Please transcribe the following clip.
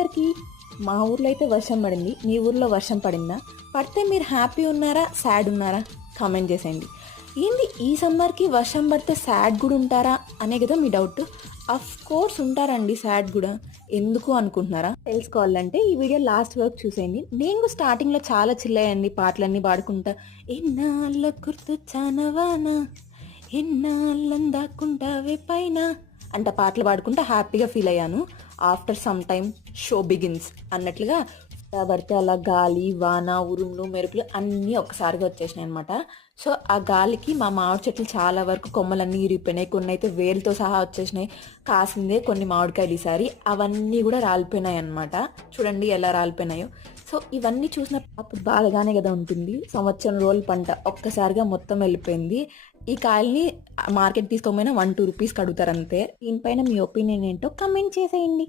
అందరికీ. మా ఊర్లో అయితే వర్షం పడింది. మీ ఊర్లో వర్షం పడిందా? పడితే మీరు హ్యాపీ ఉన్నారా, సాడ్ ఉన్నారా? కామెంట్ చేసేయండి. ఏంది ఈ సమ్మర్కి వర్షం పడితే సాడ్ కూడా ఉంటారా అనే కదా మీ డౌట్. అఫ్ కోర్స్ ఉంటారండి సాడ్ కూడా. ఎందుకు అనుకుంటున్నారా? తెలుసుకోవాలంటే ఈ వీడియో లాస్ట్ వరకు చూసేయండి. నేను స్టార్టింగ్లో చాలా చిల్లయ్యండి, పాటలన్నీ పాడుకుంటా. ఎన్నాళ్ళ గుర్తు చానవానా, ఎన్నాళ్ళందాకుంటావే పైన అంట పాటలు పాడుకుంటా హ్యాపీగా ఫీల్ అయ్యాను. After some time show begins అన్నట్లుగా పడితే అలా గాలి, వాన, ఉరుములు, మెరుపులు అన్నీ ఒక్కసారిగా వచ్చేసినాయి అనమాట. సో ఆ గాలికి మా మామిడి చెట్లు చాలా వరకు కొమ్మలన్నీ ఇరిగిపోయినాయి. కొన్ని అయితే వేలుతో సహా వచ్చేసినాయి. కాసిందే కొన్ని మామిడికాయలు ఈసారి, అవన్నీ కూడా రాలిపోయినాయి అనమాట. చూడండి ఎలా రాలిపోయినాయో. సో ఇవన్నీ చూసినప్పుడు బాధగానే కదా ఉంటుంది. సంవత్సరం రోజుల పంట ఒక్కసారిగా మొత్తం వెళ్ళిపోయింది. ఈ కాయల్ని మార్కెట్ తీసుకోమైనా 1-2 రూపీస్కి అడుగుతారు అంతే. దీనిపైన మీ ఒపీనియన్ ఏంటో కమెంట్ చేసేయండి.